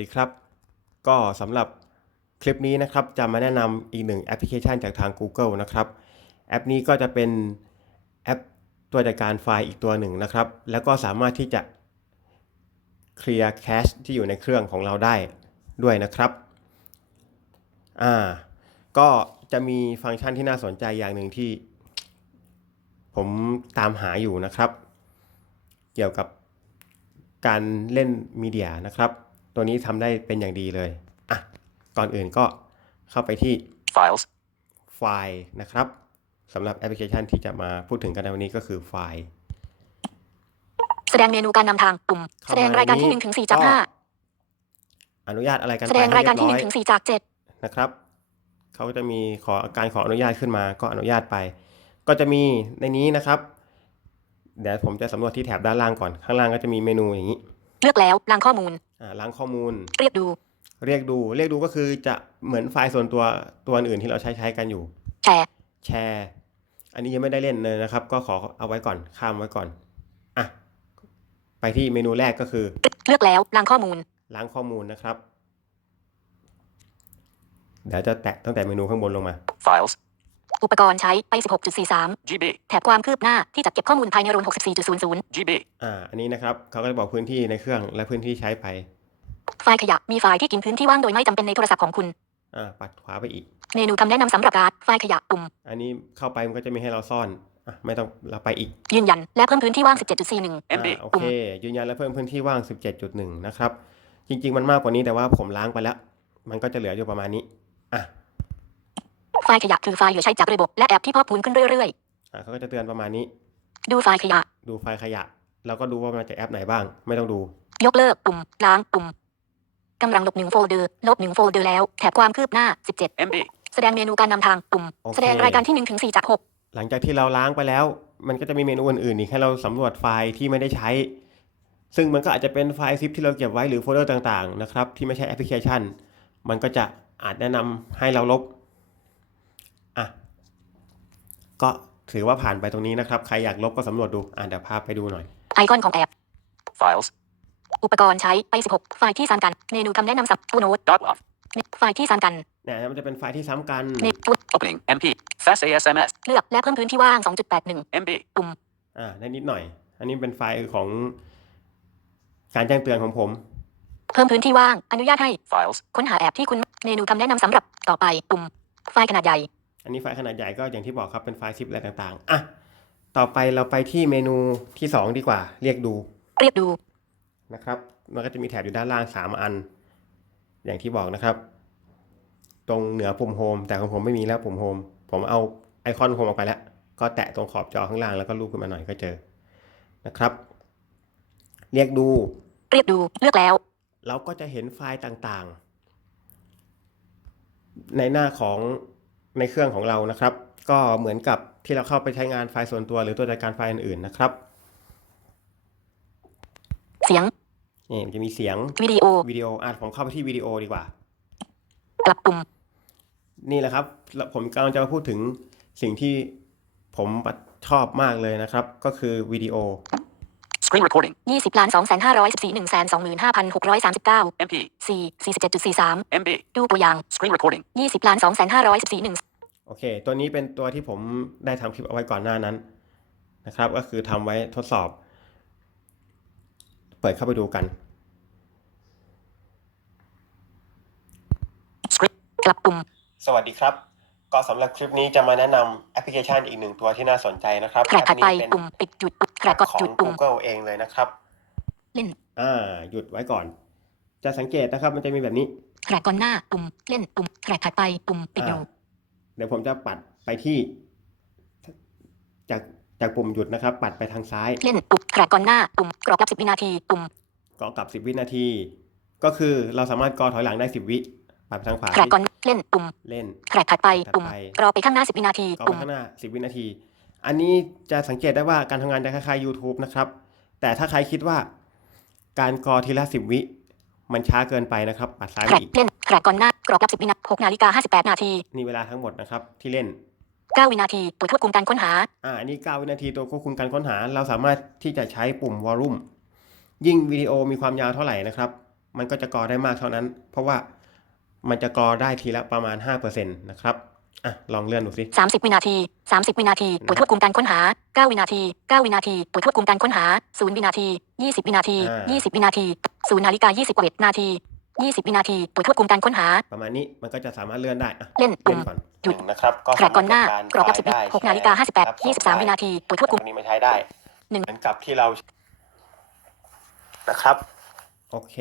ดีครับ ก็สำหรับคลิปนี้นะครับจะมาแนะนำอีกหนึ่งแอปพลิเคชันจากทาง Google นะครับ แอปนี้ก็จะเป็นแอปตัวจัดการไฟล์อีกตัวหนึ่งนะครับ แล้วก็สามารถที่จะเคลียร์แคชที่อยู่ในเครื่องของเราได้ด้วยนะครับอ่าก็จะมีฟังก์ชันที่น่าสนใจอย่างหนึ่งที่ ผมตามหาอยู่นะครับ เกี่ยวกับการเล่นมีเดียนะครับ ตัวนี้ทำได้เป็นอย่างดีเลยอะก่อนอื่นก็เข้าไปที่ Files, ไฟล์นะครับสำหรับแอปพลิเคชันที่จะมาพูดถึงกันในวันนี้ก็คือไฟล์ แสดงเมนูการนำทางปุ่ม เข้ามาแสดงรายการที่ในนี้1ถึง4จากก็อนุญาตอะไรกัน5ไปแสดงรายการที่ให้1เบถึอง4จาก7นะครับเขาก็จะมีขอการขออนุญาตขึ้นมาก็อนุญาตไป ก็จะมีในนี้นะครับ เดี๋ยวผมจะสำรวจที่แถบด้านล่างก่อน ข้างล่างก็จะมีเมนูอย่างนี้7 เลือกแล้วล้างข้อมูลอ่าล้างข้อมูล เรียกดู เรียกดู เรียกดูก็คือจะเหมือนไฟล์ส่วนตัวตัวอื่นที่เราใช้ใช้กันอยู่ แชร์ แชร์ อันนี้ยังไม่ได้เล่นเลยนะครับ ก็ขอเอาไว้ก่อน ข้ามไว้ก่อน อะ ไปที่เมนูแรกก็คือ เลือกแล้วล้างข้อมูล ล้างข้อมูลนะครับ เดี๋ยวจะแตะตั้งแต่เมนูข้างบนลงมา Files, อุปกรณ์ใช้ไป 16.43 GB, แถบความคืบหน้าที่จัดเก็บข้อมูลภายในรูน64.00 GB, อ่า อันนี้นะครับ เขาก็จะบอกพื้นที่ในเครื่องและพื้นที่ใช้ไป ไฟล์ขยะ มีไฟล์ที่กินพื้นที่ว่างโดยไม่จำเป็นในโทรศัพท์ของคุณ อ่า ปัดขวาไปอีก เมนูคำแนะนำสำหรับการ์ดไฟล์ขยะปุ่ม อันนี้เข้าไปมันก็จะมีให้เราซ่อน อะ ไม่ต้องเราไปอีก ยืนยันและเพิ่มพื้นที่ว่าง 17.41 MB, อ่าโอเค ยืนยันและเพิ่มพื้นที่ว่าง 17.1 นะครับ จริง ๆ มันมากกว่านี้แต่ว่าผมล้างไปแล้ว มันก็จะเหลืออยู่ประมาณนี้อะไฟล์ขยะคือไฟล์เหลือใช้จากระบบและแอปที่เพิ่มพูนขึ้นเรื่อยอะเขาก็จะเตือนประมาณนี้ ๆ ดูไฟล์ขยะ ดูไฟล์ขยะแล้วก็ดูว่ามันจะแอปไหนบ้าง ไม่ต้องดู ยกเลิกปุ่มล้างปุ่มกำลังลบหนึ่งโฟลเดอร์ลบหนึ่งโฟลเดอร์แล้วแถบความคืบหน้า17 MB, แสดงเมนูการนำทางปุ่ม โอเค แสดงรายการที่1ถึง4จากหลังจากที่เราล้างไปแล้ว มันก็จะมีเมนูอื่นๆอีกให้เราสำรวจไฟล์ที่ไม่ได้ใช้ ซึ่งมันก็อาจจะเป็นไฟล์ซิปที่เราเก็บไว้หรือโฟลเดอร์ต่างๆนะครับที่ไม่ใช่แอปพลิเคชัน มันก็จะอาจแนะนำให้เราลบ อะ ก็ถือว่าผ่านไปตรงนี้นะครับ ใครอยากลบก็สำรวจดู อะเดี๋ยวพาไปดูหน่อย6ไอคอนของแอป Files, อุปกรณ์ใช้ไป 16 ไฟล์ที่ซ้ำกัน เมนูคำแนะนำสับฟูโนต dot love, ไฟล์ที่ซ้ำกันเนี่ยมันจะเป็นไฟล์ที่ซ้ำกันเมนู opening, MP, fast ASMS, เลือกและเพิ่มพื้นที่ว่าง 2.81 MB, ปุ่มอ่าได้นิดหน่อย อันนี้เป็นไฟล์ของการแจ้งเตือนของผม เพิ่มพื้นที่ว่าง อนุญาตให้ Files, ค้นหาแอปที่คุณ เมนูคำแนะนำสำหรับต่อไป ปุ่ม ไฟล์ขนาดใหญ่ อันนี้ไฟล์ขนาดใหญ่ก็อย่างที่บอกครับเป็นไฟล์ซิปอะไรต่างๆ อะ ต่อไปเราไปที่เมนูที่ 2 ดีกว่า เรียกดู เรียกดู นะครับ มันก็จะมีแถบอยู่ด้านล่าง 3 อัน อย่างที่บอกนะครับ ตรงเหนือปุ่มโฮม แต่ของผมไม่มีแล้วปุ่มโฮม ผมเอาไอคอนโฮมออกไปแล้ว ก็แตะตรงขอบจอข้างล่างแล้วก็ลูบขึ้นมาหน่อยก็เจอ นะครับ เรียกดู เรียกดู เลือกแล้ว เราก็จะเห็นไฟล์ต่างๆ ในหน้าของ ในเครื่องของเรานะครับ ก็เหมือนกับที่เราเข้าไปใช้งานไฟล์ส่วนตัว หรือตัวจัดการไฟล์อื่นๆนะครับ เสียงนี่มันจะมีเสียงวิดีโอวิดีโออะผมเข้าไปที่วิดีโอดีกว่า กลับปุ่ม นี่แหละครับแล้วผมกำลังจะมาพูดถึงสิ่งที่ผมชอบมากเลยนะครับ ก็คือวิดีโอ screen recording, 20ล้าน2 5 1 4 1 2 5 6 3 9 MP, 4 47.43 MB, ดูตัวอย่าง screen recording, 20ล้าน2 5 1 4 1โอเค ตัวนี้เป็นตัวที่ผมได้ทำคลิปเอาไว้ก่อนหน้านั้นนะครับ ก็คือทำไว้ทดสอบ เปิดเข้าไปดูกัน screen, กลับปุ่ม สวัสดีครับ ก็สำหรับคลิปนี้จะมาแนะนำแอปพลิเคชันอีกหนึ่งตัวที่น่าสนใจนะครับแกรกถัดไปแอปนี้ปุ่มปิดหยุด ปุ่มแกรกกดของหยุดปุ่ม Google เองเลยนะครับเล่นอ่าหยุดไว้ก่อน จะสังเกตนะครับ มันจะมีแบบนี้แกรกก่อนหน้าปุ่มเล่นปุ่มแกรกถัดไปปุ่มปิดดูอ่าเดี๋ยวผมจะปัดไปที่ จากจากปุ่มหยุดนะครับ ปัดไปทางซ้าย เล่นปุ่มแกรกก่อนหน้าปุ่มกรอบรับ10วินาทีปุ่มกอกลับ 10 วินาที ก็คือเราสามารถกอถอยหลังได้ 10 วิปัดไปทางขวาแกรกก่อนเล่นปุ่มเล่นแกรกถัดไปถัดไป ปุ่มรอไปข้างหน้า10วินาทีกอไปปุ่มข้างหน้า 10 วินาที อันนี้จะสังเกตได้ว่าการทำงานจะคล้ายๆ YouTube นะครับ แต่ถ้าใครคิดว่า การกอทีละ10วิ มันช้าเกินไปนะครับปัดซ้ายแกไปรกอีกเล่นแกรกก่อนหน้ากรอบรับ10วินาที6นาฬิกา58นาทีนี่เวลาทั้งหมดนะครับที่เล่น9วินาทีตัวควบคุมการค้นหา อ่าอันนี้9วินาทีตัวควบคุมการค้นหา เราสามารถที่จะใช้ปุ่มวอลลุ่มยิ่งวิดีโอมีความยาวเท่าไหร่นะครับ มันก็จะกรอได้มากเท่านั้น เพราะว่ามันจะกรอได้ทีละประมาณ5%นะครับ อะลองเลื่อนดูสิ30 วินาที 30 วินาทีปุ่มควบคุมการค้นหา 9 วินาที 9 วินาทีปุ่มควบคุมการค้นหา 0 วินาที 20 วินาที 20 วินาที 0 นาฬิกา21นาที 20 วินาทีปุ่มควบคุมการค้นหา ประมาณนี้มันก็จะสามารถเลื่อนได้อะเล่นปุ่เลื่อมนก่อนหยุดนะครับก็แทร็กก่อนหน้าสมรถกรอบรับจัด10ไฟล์ได้6นาฬิกาแชร์58 23 วินาทีปุ่มควบคุมตรงนี้ไม่ใช้ได้หนึ่งเหมือนกับที่เรานะครับโอเค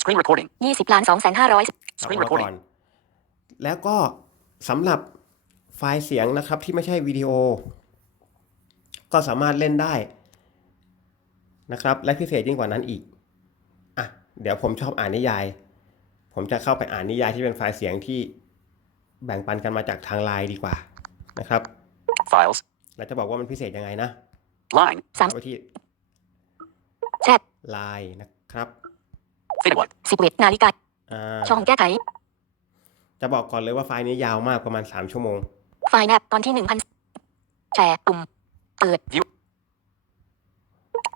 Screen recording. 20ล้าน2 5 0 0กลับ Screen มาก่อน recording. แล้วก็ สำหรับไฟล์เสียงนะครับที่ไม่ใช่วิดีโอ ก็สามารถเล่นได้นะครับ และพิเศษยิ่งกว่านั้นอีกอะเดี๋ยวผมชอบอ่านนิยาย ผมจะเข้าไปอ่านนิยายที่เป็นไฟล์เสียงที่แบ่งปันกันมาจากทางไลน์ดีกว่านะครับ Files. แล้วจะบอกว่ามันพิเศษยังไงนะ Line. เข้าไปที่แชทไลน์นะครับ Fade one. 11นาฬิกาอ่าช่องแก้ไข จะบอกก่อนเลยว่าไฟล์นี้ยาวมากประมาณ 3 ชั่วโมง ไฟล์แนบตอนที่1,000แชร์ปุ่มเปิด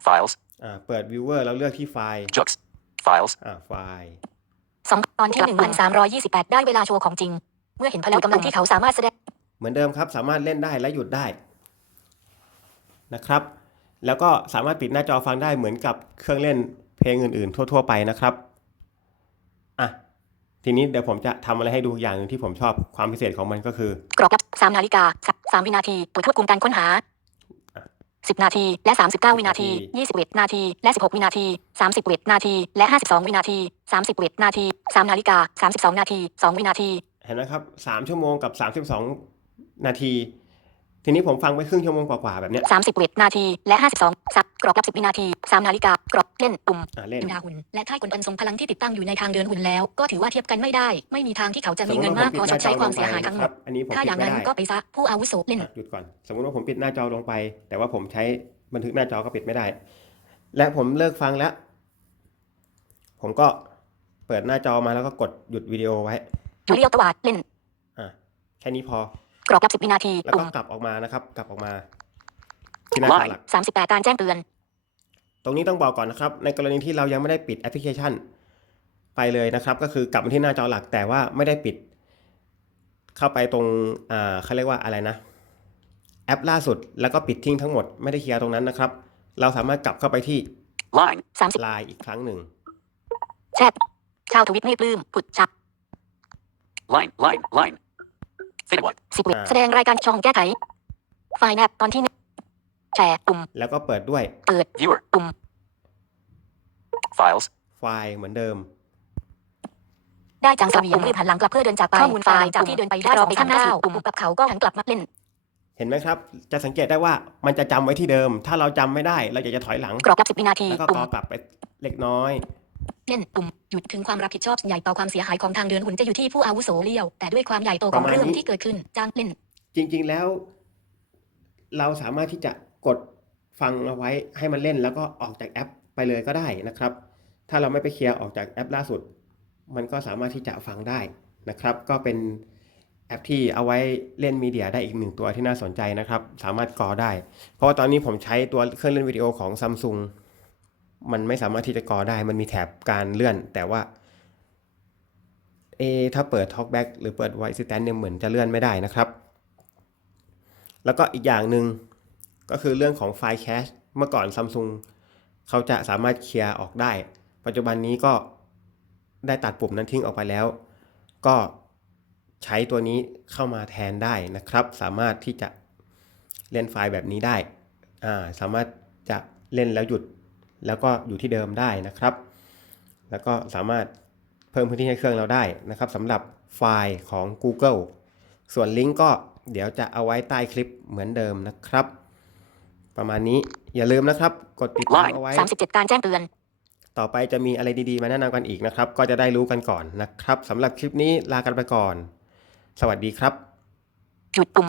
Files. อ่าเปิด viewer แล้วเลือกที่ไฟล์ Jux. Files. อ่าไฟล์สองตอนที่1,328ได้เวลาโชว์ของจริง เมื่อเห็นพลังกำลังที่เขาสามารถแสดง เหมือนเดิมครับ สามารถเล่นได้และหยุดได้นะครับ แล้วก็สามารถปิดหน้าจอฟังได้เหมือนกับเครื่องเล่นเพลงอื่นๆ ทั่ว ๆ ไปนะครับอะ ทีนี้เดี๋ยวผมจะทำอะไรให้ดูอย่างหนึ่งที่ผมชอบความพิเศษของมันก็คือ กรอบรับ3นาฬิกา3วินาทีปุ่มควบคุมการค้นหา10นาที และ39วินาที21นาที และ16วินาที31นาที และ52วินาที31นาที3นาฬิกา32นาที2วินาที เห็นไหมครับสามชั่วโมงกับ32นาที ทีนี้ผมฟังไปครึ่งชั่วโมงกว่าๆแบบเนี้ย31นาที และ52สับกรอบรับ10วินาที3นาฬิกากรอบเล่นปุ่มอ่าเล่นดาวหุ่นและท้ายกลอันทรงพลังที่ติดตั้งอยู่ในทางเดินหุ่นแล้ว ก็ถือว่าเทียบกันไม่ได้ ไม่มีทางที่เขาจะมีเงินมากพอชดใช้ความเสียหายทั้งหมด อันนี้ผมถ้าอปิดย่างไม่นั้นได้ก็ไปซะผู้อาวุโสเล่นอะหยุดก่อน สมมุติว่าผมปิดหน้าจอลงไป แต่ว่าผมใช้บันทึกหน้าจอก็ปิดไม่ได้ และผมเลิกฟังแล้ว ผมก็เปิดหน้าจอมาแล้วก็กดหยุดวิดีโอไว้ อยู่เรียวตวาดเล่น อะแค่นี้พอ กรอบรับ10วินาทีแล้วปุ่ก็มกลับออกมานะครับ กลับออกมาที่หน้าจอหลัก38การแจ้งเตือน ตรงนี้ต้องบอกก่อนนะครับ ในกรณีที่เรายังไม่ได้ปิดแอปพลิเคชัน ไปเลยนะครับ ก็คือกลับมาที่หน้าจอหลักแต่ว่าไม่ได้ปิด เข้าไปตรงอ่าเขาเรียกว่าอะไรนะ แอปล่าสุดแล้วก็ปิดทิ้งทั้งหมดไม่ได้เคลียร์ตรงนั้นนะครับ เราสามารถกลับเข้าไปที่ Line. 30ไลน์อีกครั้งหนึ่ง แชทชาวทวิตไม่ปลื้มผุดชัก Line. Line. Line. Fade one. สิบเอ็ดแสดงรายการช่องแก้ไข ไฟล์แนบตอนที่หนึ่งแชร์ปุ่ม แล้วก็เปิดด้วย เปิด Viewer. ปุ่ม Files. ไฟล์เหมือนเดิม ได้จังสวีปุ่มรีบหันหลังกลับเพื่อเดินจากไปข้อมูลไฟล์จากที่เดินไปได้รอไปข้างหน้าสู่ปุ่มกับเขาก็หันกลับมาเล่น เห็นไหมครับ จะสังเกตได้ว่ามันจะจำไว้ที่เดิม ถ้าเราจำไม่ได้ เราอยากจะถอยหลังกรอบรับสิบวินาทีแล้วก็ปุ่กมอกลับไปเล็กน้อย เล่นปุ่มหยุดถึงความรับผิดชอบใหญ่ต่อความเสียหายของทางเดินหุ่นจะอยู่ที่ผู้อาวุโสเลี้ยว แต่ด้วยความใหญ่โตของเรื่องที่เกิดขึ้นจ้างเล่น จริงๆแล้ว เราสามารถที่จะกดฟังเอาไว้ให้มันเล่นแล้วก็ออกจากแอปไปเลยก็ได้นะครับ ถ้าเราไม่ไปเคลียร์ออกจากแอปล่าสุด มันก็สามารถที่จะฟังได้นะครับ ก็เป็นแอปที่เอาไว้เล่นมีเดียได้อีกหนึ่งตัวที่น่าสนใจนะครับ สามารถกอได้ เพราะว่าตอนนี้ผมใช้ตัวเครื่องเล่นวิดีโอของซัมซุง มันไม่สามารถที่จะกอได้ มันมีแถบการเลื่อน แต่ว่าเอถ้าเปิด Talkback หรือเปิด Voice Assistant เนี่ยเหมือนจะเลื่อนไม่ได้นะครับ แล้วก็อีกอย่างหนึ่งก็คือเรื่องของไฟล์แคชเมื่อก่อนซัมซุงเขาจะสามารถเคลียร์ออกได้ ปัจจุบันนี้ก็ได้ตัดปุ่มนั้นทิ้งออกไปแล้ว ก็ใช้ตัวนี้เข้ามาแทนได้นะครับ สามารถที่จะเล่นไฟล์แบบนี้ได้ อ่า สามารถจะเล่นแล้วหยุด แล้วก็อยู่ที่เดิมได้นะครับ แล้วก็สามารถเพิ่มพื้นที่ให้เครื่องเราได้นะครับสำหรับไฟล์ของ Google ส่วนลิงก์ก็เดี๋ยวจะเอาไว้ใต้คลิปเหมือนเดิมนะครับ ประมาณนี้อย่าลืมนะครับ กดติดตาม Line เอาไว้ 37 การแจ้งเตือน ต่อไปจะมีอะไรดีๆ มาแนะนำกันอีกนะครับ ก็จะได้รู้กันก่อนนะครับสำหรับคลิปนี้ลากันไปก่อน สวัสดีครับ หยุดปุ่ม